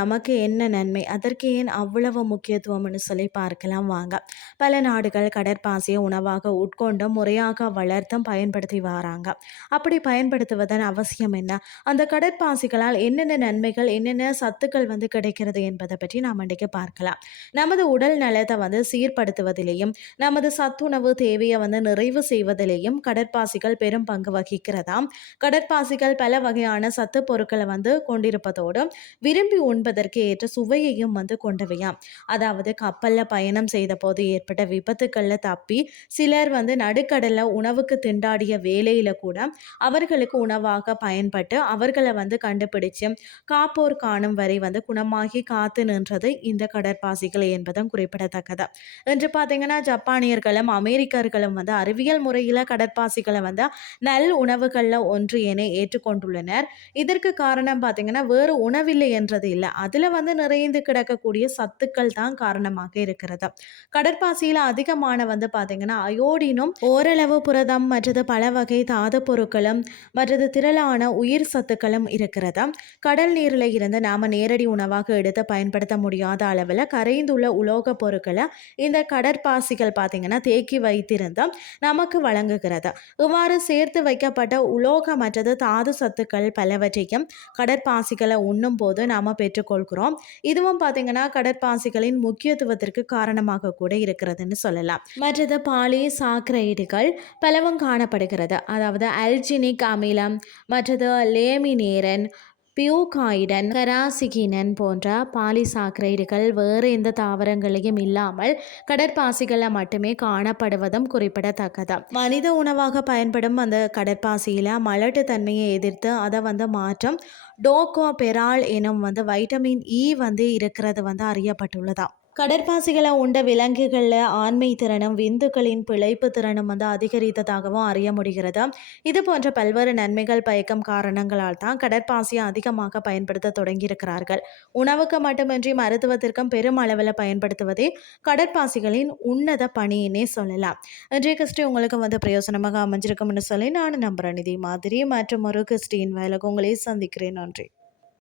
நமக்கு என்ன நன்மை? அதற்கு ஏன் அவ்வளவு முக்கியத்துவம்னு சொல்லி பார்க்கலாம் வாங்க. பல நாடுகள் கடற்பாசியை உணவாக உட்கொண்டும், முறையாக வளர்த்தும் பயன்படுத்தி வராங்க. அப்படி பயன்படுத்துவதன் அவசியம் என்ன? அந்த கடற்பாசிகளால் என்னென்ன நன்மைகள், என்னென்ன சத்துக்கள் கிடைக்கிறது என்பதை பற்றி நாம் இன்றைக்கு பார்க்கலாம். நமது உடல் நலத்தை சீர்படுத்துவதிலேயும், நமது சத்துணவு தேவையை நிறைவு செய்வதிலேயும் கடற்பாசிகள் பெரும் பங்கு வகிக்கிறதாம். கடற்பாசிகள் பல வகையான சத்து பொருட்களை கொண்டிருப்பதோடு விரும்பி உண்பதற்கு ஏற்ற சுவையையும் கொண்டவையாம். அதாவது கப்பல்ல பயணம் செய்த போது ஏற்பட்ட விபத்துக்கள்ல தப்பி சிலர் நடுக்கடல்ல உணவுக்கு திண்டாடிய வேலையில கூட அவர்களுக்கு உணவாக பயன்பட்டு அவர்களை கண்டுபிடிச்சு காப்போர் காணும் வரை குணமாகி காத்து நின்றது இந்த கடற்பாசிகள் என்பதும் குறிப்பிடத்தக்கது. என்று பார்த்தீங்கன்னா ஜப்பானியர்களும் அமெரிக்கர்களும் அறிவியல் முறையில் கடற்பாசிகளை நல் உணவுகளில் ஒன்று என ஏற்றுக்கொண்டுள்ளனர். இதற்கு காரணம் பார்த்தீங்கன்னா வேறு உணவில்லை என்றது இல்லை, அதில் நிறைந்து கிடக்கக்கூடிய சத்துக்கள் தான் காரணமாக இருக்கிறது. கடற்பாசியில் அதிகமான பார்த்தீங்கன்னா அயோடினும் ஓரளவு புரதம் மற்றது பல வகை தாது பொருட்களும் மற்றது திரளான உயிர் சத்துக்களும் இருக்கிறது. கடல் நீரில் இருந்து நாம நேரடி உணவாக எடுத்து பயன்படுத்த முடியாத அளவில் கரைந்துள்ள உலோக பொருட்களை இந்த கடற்பாசிகள் பார்த்தீங்கன்னா தேக்கி வைத்திருந்தோம் நமக்கு வழங்குகிறது. இவ்வாறு சேர்த்து வைக்கப்பட்ட உலோக மற்றது தாது சத்துக்கள் பலவற்றையும் கடற்பாசிகளை உண்ணும் போது நாம பெற்றுக்கொள்கிறோம். இதுவும் பார்த்தீங்கன்னா கடற்பாசிகளின் முக்கியத்துவத்திற்கு காரணமாக கூட இருக்கிறதுன்னு சொல்லலாம். மற்றது பாலிசாக்கரைடுகள் பலவும் காணப்படுகிறது. அதாவது அல்ஜினிக் அமிலம் மற்றது லேமினேரன் பியூகாய்டன் கராசிகினன் போன்ற பாலிசாக்கரைடுகள் வேறு எந்த தாவரங்களையும் இல்லாமல் கடற்பாசிகளில் மட்டுமே காணப்படுவதும் குறிப்பிடத்தக்கது. மனித உணவாக பயன்படும் அந்த கடற்பாசியில் மலட்டு தன்மையை எதிர்த்து அதை மாற்றம் டோகோபெரால் எனும் வைட்டமின் இ இருக்கிறது அறியப்பட்டுள்ளதாம். கடற்பாசிகளை உண்ட விலங்குகளில் ஆண்மை திறனும் விந்துக்களின் பிழைப்பு திறனும் அதிகரித்ததாகவும் அறிய முடிகிறது. இது போன்ற பல்வேறு நன்மைகள் பயக்கும் காரணங்களால் தான் கடற்பாசியை அதிகமாக பயன்படுத்த தொடங்கியிருக்கிறார்கள். உணவுக்கு மட்டுமின்றி மருத்துவத்திற்கும் பெரும் அளவில் பயன்படுத்துவதே கடற்பாசிகளின் உன்னத பணியினே சொல்லலாம். இன்றைய கிறிஸ்டி உங்களுக்கு பிரயோசனமாக அமைஞ்சிருக்கும்னு சொல்லி நான் நம்புறேன். இதே மாதிரி மற்றும் ஒரு கிறிஸ்டின் வேலைக்கு உங்களை சந்திக்கிறேன். நன்றி.